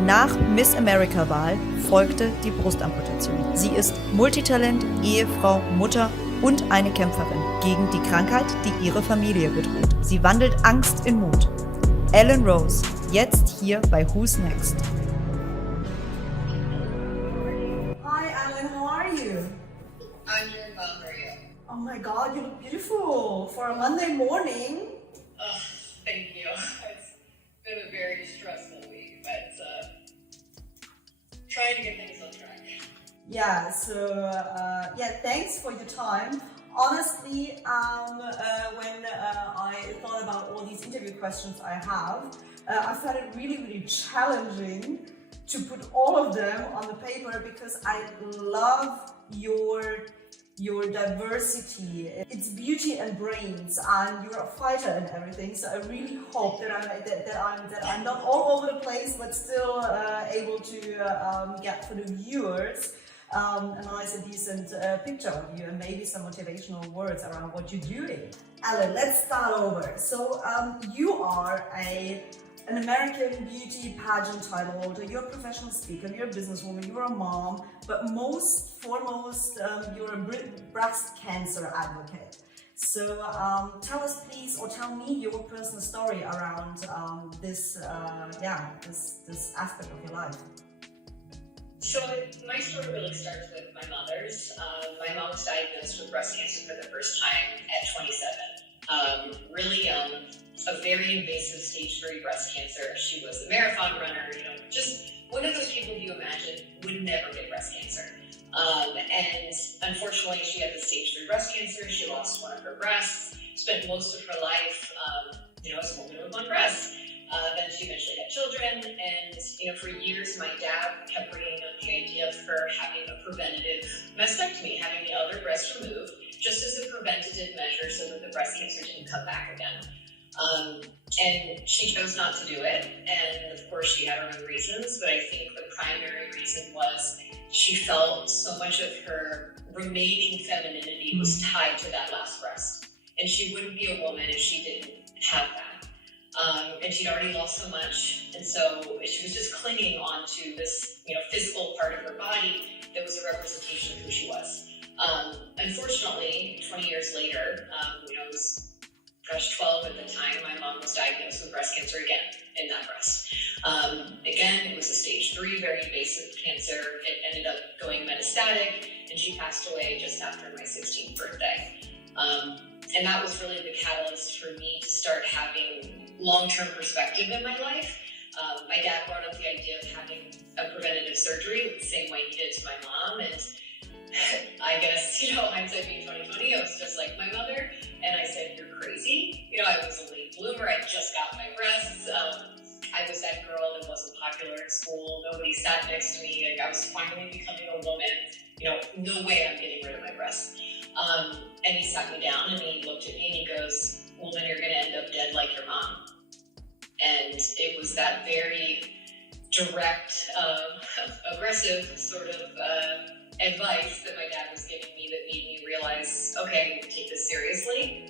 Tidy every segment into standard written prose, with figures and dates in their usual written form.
Nach Miss USA-Wahl folgte die Brustamputation. Sie ist Multitalent, Ehefrau, Mutter und eine Kämpferin gegen die Krankheit, die ihre Familie bedroht. Sie wandelt Angst in Mut. Allyn Rose, jetzt hier bei Who's Next. Hi Allyn, how are you? I'm doing well, how are you? Oh my god, you look beautiful for a Monday morning. Thank you. It's been a very stressful week, but trying to get things on track. Yeah, so thanks for your time. Honestly, when I thought about all these interview questions I have, I found it really challenging to put all of them on the paper because I love your diversity. It's beauty and brains, and you're a fighter and everything. So I really hope that I'm not all over the place, but still able to get for the viewers a nice and decent picture of you and maybe some motivational words around what you're doing. Allyn, let's start over. So you are an American beauty pageant title holder, you're a professional speaker, you're a businesswoman, you're a mom, but most foremost, you're a breast cancer advocate. So tell us please, or tell me your personal story around this aspect of your life. So my story really starts with my mother's. My mom was diagnosed with breast cancer for the first time at 27. Really young, a very invasive stage 3 breast cancer. She was a marathon runner, just one of those people you imagine would never get breast cancer. And unfortunately, she had the stage 3 breast cancer. She lost one of her breasts, spent most of her life, as a woman with one breast. Then she eventually had children, and for years my dad kept bringing up the idea of her having a preventative mastectomy, having the other breast removed, just as a preventative measure so that the breast cancer didn't come back again. And she chose not to do it, and of course she had her own reasons, but I think the primary reason was she felt so much of her remaining femininity was tied to that last breast, and she wouldn't be a woman if she didn't have that. And she'd already lost so much, and so she was just clinging onto this, physical part of her body that was a representation of who she was. Unfortunately, 20 years later, I was 12 at the time, my mom was diagnosed with breast cancer again in that breast. Again, it was a stage 3, very invasive cancer. It ended up going metastatic, and she passed away just after my 16th birthday. And that was really the catalyst for me to start having long-term perspective in my life. My dad brought up the idea of having a preventative surgery the same way he did to my mom, and I guess, hindsight being 2020, I was just like my mother, and I said, "You're crazy." I was a late bloomer. I just got my breasts. I was that girl that wasn't popular in school. Nobody sat next to me. I was finally becoming a woman. No way I'm getting rid of my breasts. And he sat me down and he looked at me and he goes, "Well, then you're going to end up dead like your mom." And it was that very direct, aggressive sort of advice that my dad was giving me that made me realize, okay, I need to take this seriously.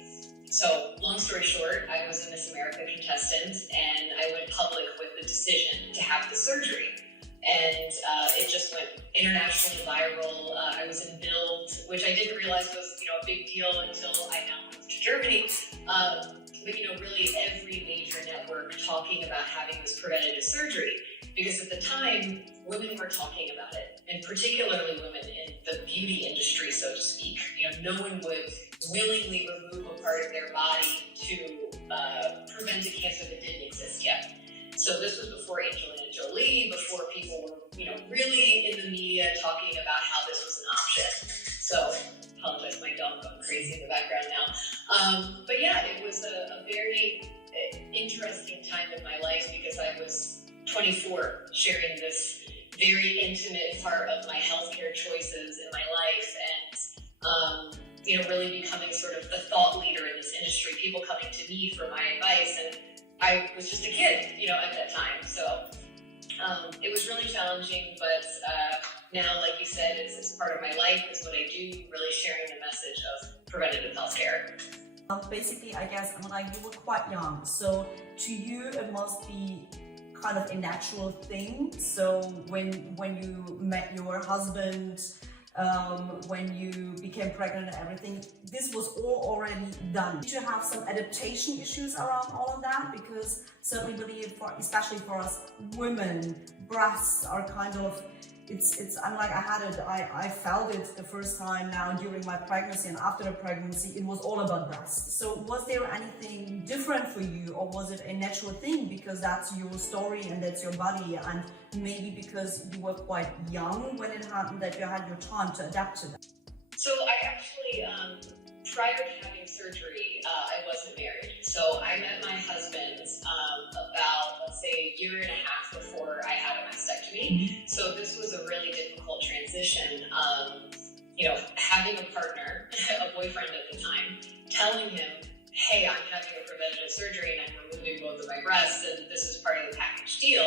So, long story short, I was a Miss America contestant, and I went public with the decision to have the surgery. And it just went internationally viral. I was in Build, which I didn't realize was a big deal until I now moved to Germany. But really every major network talking about having this preventative surgery, because at the time women were talking about it, and particularly women in the beauty industry, so to speak. No one would willingly remove a part of their body to prevent a cancer that didn't exist yet. So this was before Angelina Jolie, before people were, really in the media talking about how this was an option. So, apologize, my dog going crazy in the background now. But yeah, it was a very interesting time in my life because I was 24, sharing this very intimate part of my healthcare choices in my life, and really becoming sort of the thought leader in this industry. People coming to me for my advice, and I was just a kid, at that time. So it was really challenging, but now, like you said, it's part of my life. It's what I do, really sharing the message of preventative healthcare. Basically, I guess, you were quite young, so to you it must be kind of a natural thing? So when you met your husband, when you became pregnant and everything, this was all already done. Did you have some adaptation issues around all of that? Because certainly believe, especially for us women, breasts are kind of, I'm like, I felt it the first time now during my pregnancy, and after the pregnancy, it was all about breasts. So was there anything different for you, or was it a natural thing because that's your story and that's your body, and maybe because you were quite young when it happened that you had your time to adapt to that? So I actually, prior to having surgery, I wasn't married. So I met my husband about, let's say, a year and a half before I had a mastectomy. So this was a really difficult transition. Having a partner, a boyfriend at the time, telling him, hey, I'm having a preventative surgery and I'm removing both of my breasts and this is part of the package deal.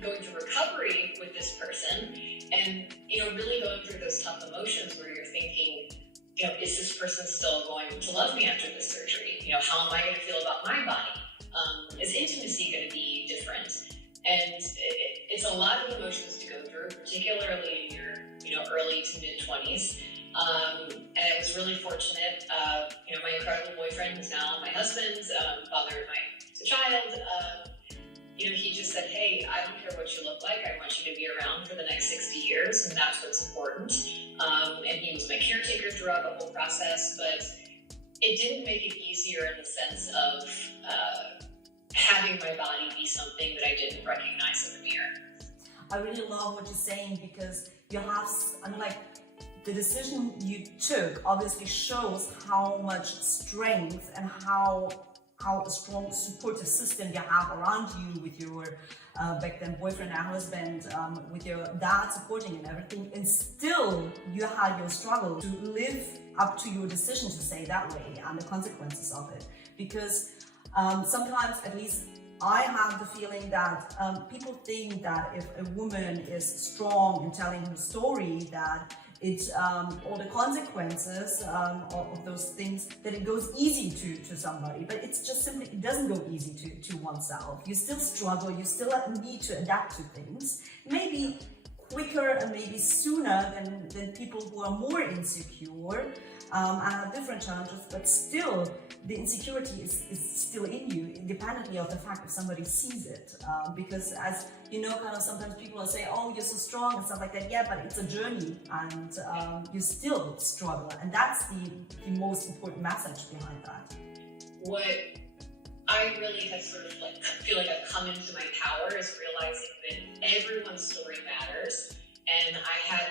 Going through recovery with this person and, really going through those tough emotions where you're thinking, is this person still going to love me after this surgery? How am I going to feel about my body? Is intimacy going to be different? And it's a lot of emotions to go through, particularly in your, early to mid 20s. And I was really fortunate. My incredible boyfriend, who's now my husband, father of my child. He just said, hey, I don't care what you look like. I want you to be around for the next 60 years, and that's what's important. And he was my caretaker throughout the whole process, but it didn't make it easier in the sense of having my body be something that I didn't recognize in the mirror. I really love what you're saying, because you have, the decision you took obviously shows how much strength and how a strong supportive system you have around you with your back then boyfriend and husband, with your dad supporting and everything, and still you had your struggle to live up to your decision to say that way and the consequences of it. Because sometimes, at least I have the feeling that people think that if a woman is strong in telling her story, that it's all the consequences of those things, that it goes easy to somebody, but it's just simply, it doesn't go easy to oneself. You still struggle, you still need to adapt to things, maybe quicker and maybe sooner than people who are more insecure and have different challenges, but still the insecurity is still in you, independently of the fact if somebody sees it. Because as you know, kind of sometimes people will say, oh, you're so strong and stuff like that. Yeah, but it's a journey, and you still struggle. And that's the most important message behind that. What I really have sort of feel like I've come into my power is realizing that everyone's story matters. And I had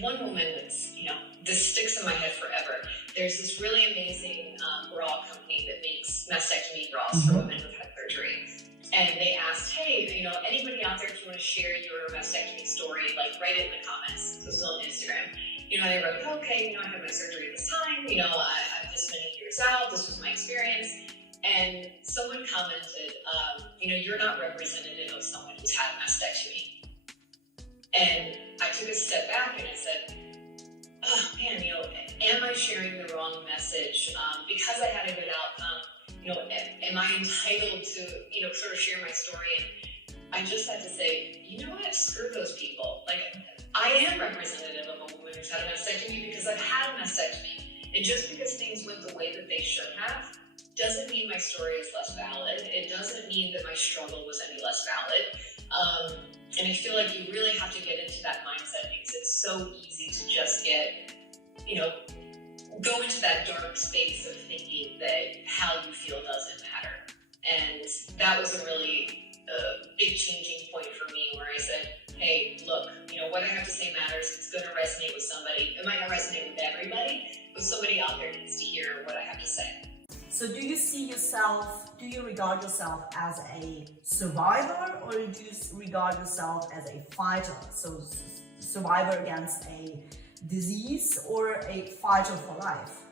one moment that's, this sticks in my head forever. There's this really amazing bra company that makes mastectomy bras for women who've had surgery. And they asked, hey, anybody out there, if you want to share your mastectomy story, write it in the comments. This was on Instagram. And I wrote, okay, I had my surgery this time, I'm this many years out, this was my experience. And someone commented, you're not representative of someone who's had a mastectomy. And I took a step back and I said, oh man, am I sharing the wrong message? Because I had a good outcome, am I entitled to, sort of share my story? And I just had to say, you know what, screw those people. I am representative of a woman who's had a mastectomy because I've had a mastectomy. And just because things went the way that they should have, doesn't mean my story is less valid. It doesn't mean that my struggle was any less valid. And I feel like you really have to get into that mindset, because it's so easy to just get, go into that dark space of thinking that how you feel doesn't matter. And that was a really big changing point for me, where I said, hey, look, what I have to say matters. It's going to resonate with somebody. It might not resonate with everybody, but somebody out there needs to hear what I have to say. So do you regard yourself as a survivor, or do you regard yourself as a fighter? So survivor against a disease, or a fighter for life?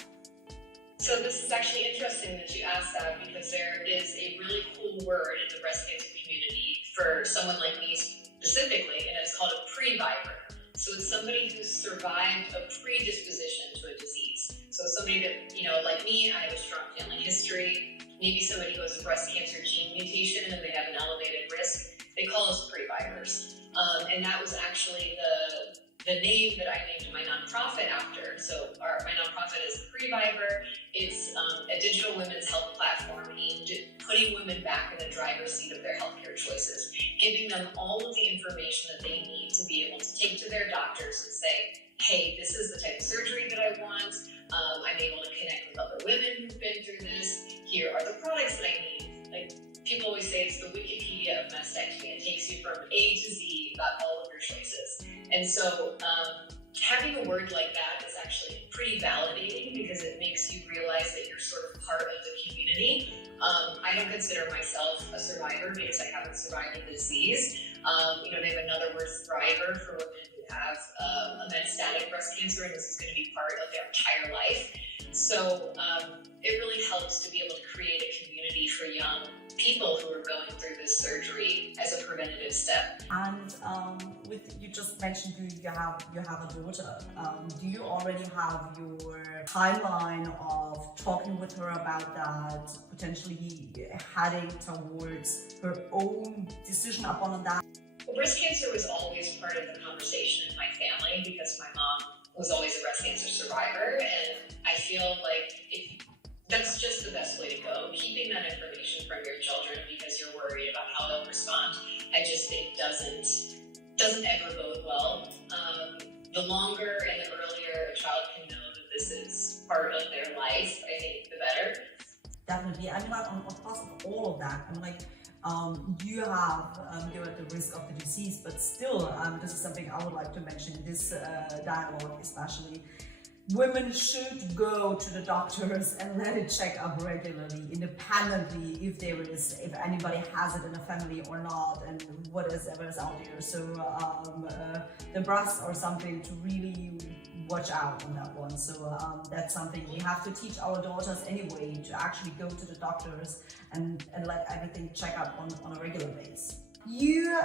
So this is actually interesting that you asked that, because there is a really cool word in the breast cancer community for someone like me specifically, and it's called a previvor. So it's somebody who's survived a predisposition to a disease. So somebody that, like me, I have a strong family history. Maybe somebody who has a breast cancer gene mutation and they have an elevated they call us pre-vibers. And that was actually the name that I named my nonprofit after. So my nonprofit is Pre-Viber. It's a digital women's health platform aimed at putting women back in the driver's seat of their healthcare choices, giving them all of the information that they need to be able to take to their doctors and say, hey, this is the type of surgery that I want. I'm able to connect with other women who've been through this. Here are the products that I need. Like, people always say it's the Wikipedia of mastectomy. It takes you from A to Z about all of your choices. And so having a word like that is actually pretty validating because it makes you realize that you're sort of part of the community. I don't consider myself a survivor because I haven't survived the disease. They have another word, thriver, for women who have metastatic breast cancer, and this is going to be part of their entire life. So it really helps to be able to create a community for young people who are going through this surgery as a preventative step. And you just mentioned you have a daughter. Do you already have your timeline of talking with her about that, potentially heading towards her own decision upon that? Well, breast cancer was always part of the conversation in my family because my mom was always a breast cancer survivor, and I feel like that's just the best way to go. Keeping that information from your children because you're worried about how they'll respond, I just think doesn't ever bode well. The longer and the earlier a child can know that this is part of their life, I think the better. Definitely. I mean, like, on top of all of that, I'm like, you're at the risk of the disease, but still, this is something I would like to mention in this dialogue, especially. Women should go to the doctors and let it check up regularly, independently, if anybody has it in a family or not, and whatever is out there. So the breasts are something to really watch out on that one. So that's something we have to teach our daughters anyway, to actually go to the doctors and let everything check up on a regular basis. You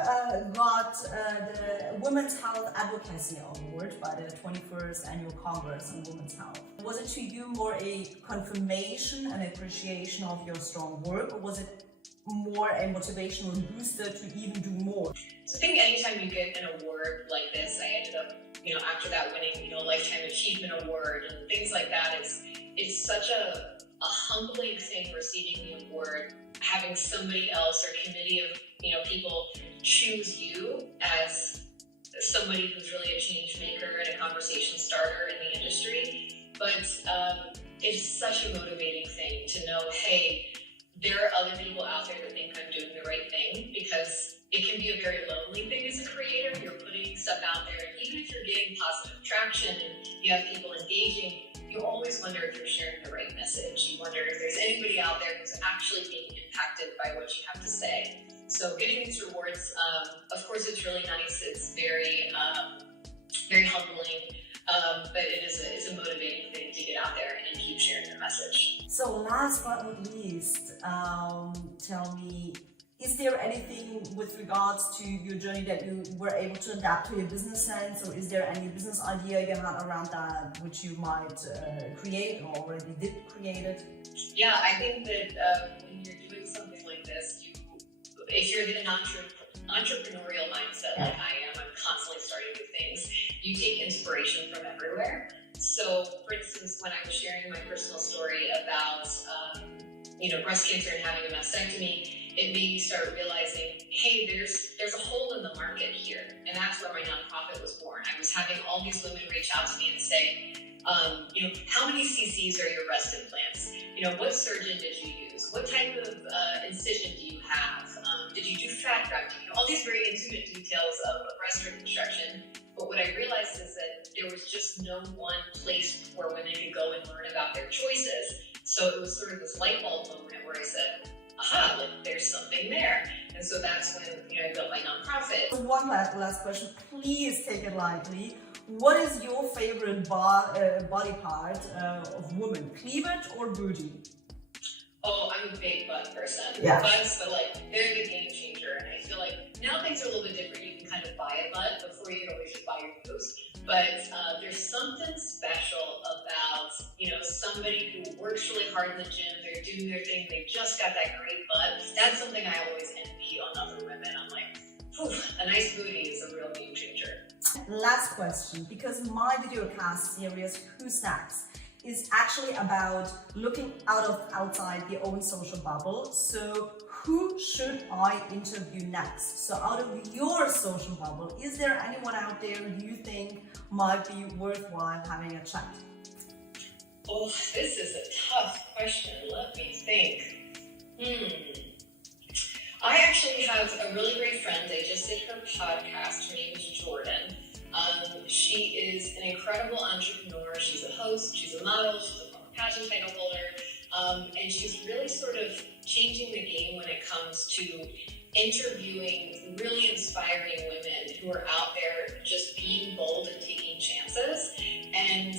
got the Women's Health Advocacy Award by the 21st Annual Congress on Women's Health. Was it to you more a confirmation and appreciation of your strong work, or was it more a motivational booster to even do more? So I think anytime you get an award like this, I ended up, after that winning, Lifetime Achievement Award and things like that, it's such a humbling thing receiving the award, having somebody else or committee of people choose you as somebody who's really a change maker and a conversation starter in the industry. But it's such a motivating thing to know, hey, there are other people out there that think I'm doing the right thing, because it can be a very lonely thing as a creator. You're putting stuff out there, and even if you're getting positive traction and you have people engaging, you always wonder if you're sharing the right message. You wonder if there's anybody out there who's actually being impacted by what you have to say. So getting these rewards, of course, it's really nice. It's very, very humbling, but it is a motivating thing to get out there and keep sharing your message. So last but not least, tell me, is there anything with regards to your journey that you were able to adapt to your business sense, or is there any business idea you had around that which you might create or already did create it? Yeah, I think that when you're doing something like this, if you're in an entrepreneurial mindset like I am, I'm constantly starting new things, you take inspiration from everywhere. So, for instance, when I was sharing my personal story about breast cancer and having a mastectomy, it made me start realizing, hey, there's a hole in the market here. And that's where my nonprofit was born. I was having all these women reach out to me and say, how many cc's are your breast implants? What surgeon did you use? What type of incision do you have? Did you do fat grafting? All these very intimate details of breast reconstruction. But what I realized is that there was just no one place where women could go and learn about their choices. So it was sort of this light bulb moment where I said, aha, there's something there. And so that's when I built my nonprofit. One last question, please take it lightly. What is your favorite body part of woman, cleavage or booty? Oh, I'm a big butt person. Yeah. Butts, but they're the game changer. And I feel like now things are a little bit different. You can kind of buy a butt. Before you could always just buy your boobs. But there's something special about, somebody who works really hard in the gym, they're doing their thing, they just got that great butt. That's something I always envy on other women. I'm like, a game changer. Last question, because my videocast series, Who's Next, is actually about looking outside the own social bubble. So who should I interview next? So out of your social bubble, is there anyone out there who you think might be worthwhile having a chat? Oh, this is a tough question. Let me think. I actually have a really great friend. I just did her podcast. Her name is Jordan. She is an incredible entrepreneur. She's a host, she's a model, she's a former pageant title holder, and she's really sort of changing the game when it comes to interviewing really inspiring women who are out there just being bold and taking chances. And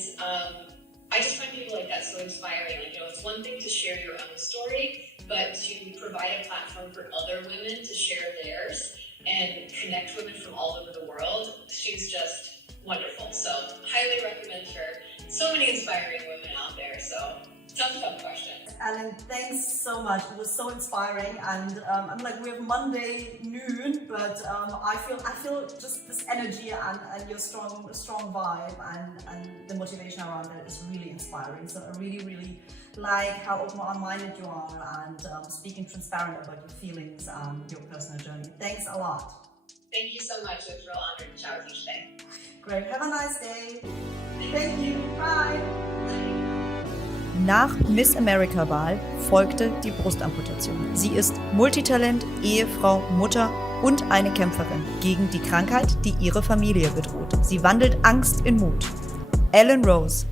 I just find people like that so inspiring. Like, it's one thing to share your own story, but to provide a platform for other women to share theirs and connect women from all over the world. She's just wonderful. So highly recommend her. So many inspiring women out there. So tough question. Allyn, thanks so much. It was so inspiring, and I'm like, we have Monday noon, but I feel just this energy and your strong vibe and the motivation around it is really inspiring. So I really like how open-minded you are and speaking transparent about your feelings and your personal journey. Thanks a lot. Thank you so much. It was a real honor to chat with you today. Great. Have a nice day. Thank you. Bye. Nach Miss USA-Wahl folgte die Brustamputation. Sie ist Multitalent, Ehefrau, Mutter und eine Kämpferin gegen die Krankheit, die ihre Familie bedroht. Sie wandelt Angst in Mut. Allyn Rose